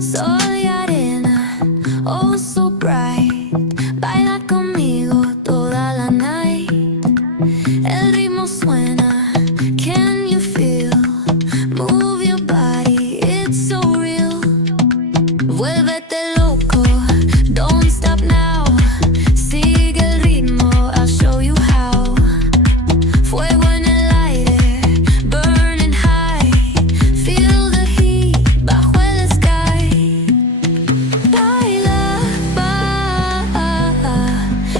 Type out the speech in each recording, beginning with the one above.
Soy arena, oh so bright. Baila conmigo toda la night. El ritmo suena, can you feel? Move your body, it's so real. Vuélvete loco, don't stop now. Sigue el ritmo, I'll show you how. Fuego en el aire, burning high. Feel the heat bajo el sky. Baila,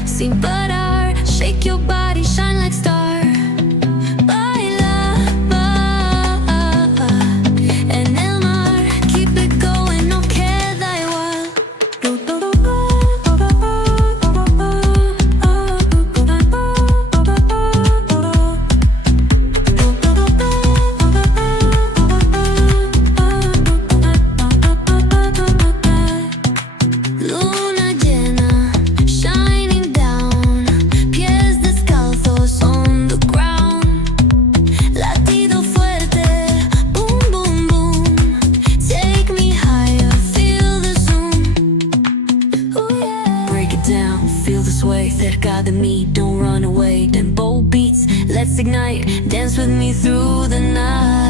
sin parar. Shake your body, shine like star. Baila, en el mar. Keep it going, no queda igual. Luna llena, shining down. Pies descalzos on the ground. Latido fuerte, boom, boom, boom. Take me higher, feel the zoom. Ooh, yeah. Break it down, feel the sway. Cerca de mí, don't run away. Tempo beats, let's ignite. Dance with me through the night.